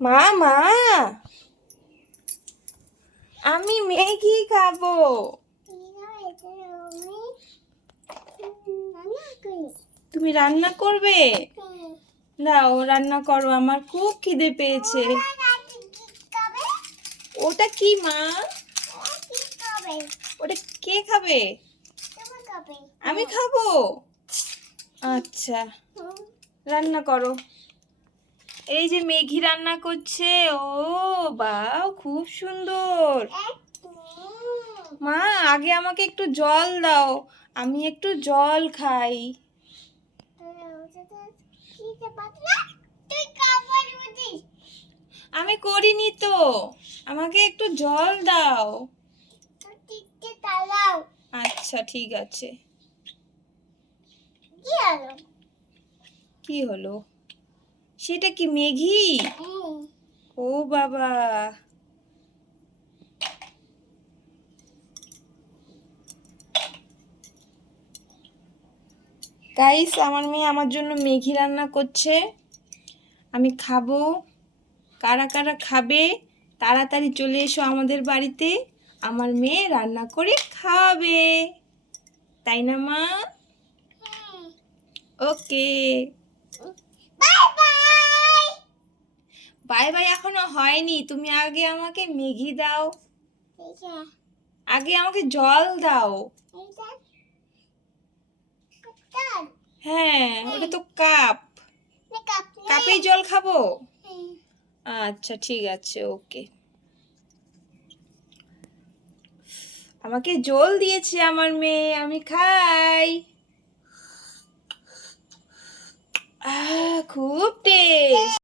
মা মা আমি ম্যাগি খাবো। তুমি রান্না করবে? দাও রান্না করো, আমার খুব খিদে পেয়েছে। ওটা কি মা? ওটা কে খাবে? আমি খাবো। আচ্ছা রান্না করো। এই যে ম্যাগি রান্না করছে। ও বাহ, খুব সুন্দর। মা আগে আমাকে একটু জল দাও, আমি একটু জল খাই। আমি করিনি তো, আমাকে একটু জল দাও। আচ্ছা ঠিক আছে। কি হলো? সেটা কি ম্যাগি? ও বাবা, গাইস আমার মেয়ে আমার জন্য ম্যাগি রান্না করছে, আমি খাবো। কারা কারা খাবে তাড়াতাড়ি চলে এসো আমাদের বাড়িতে, আমার মেয়ে রান্না করে খাবে, তাই না মা? Okay bye bye. এখনো হয়নি, তুমি আগে আমাকে ম্যাগি দাও, আগে আমাকে জল দাও। হ্যাঁ ওটা তো কাপ, কাপেই জল খাবো। আচ্ছা ঠিক আছে ওকে। আমাকে জল দিয়েছে আমার মেয়ে, আমি খাই। খুব টেস্ট।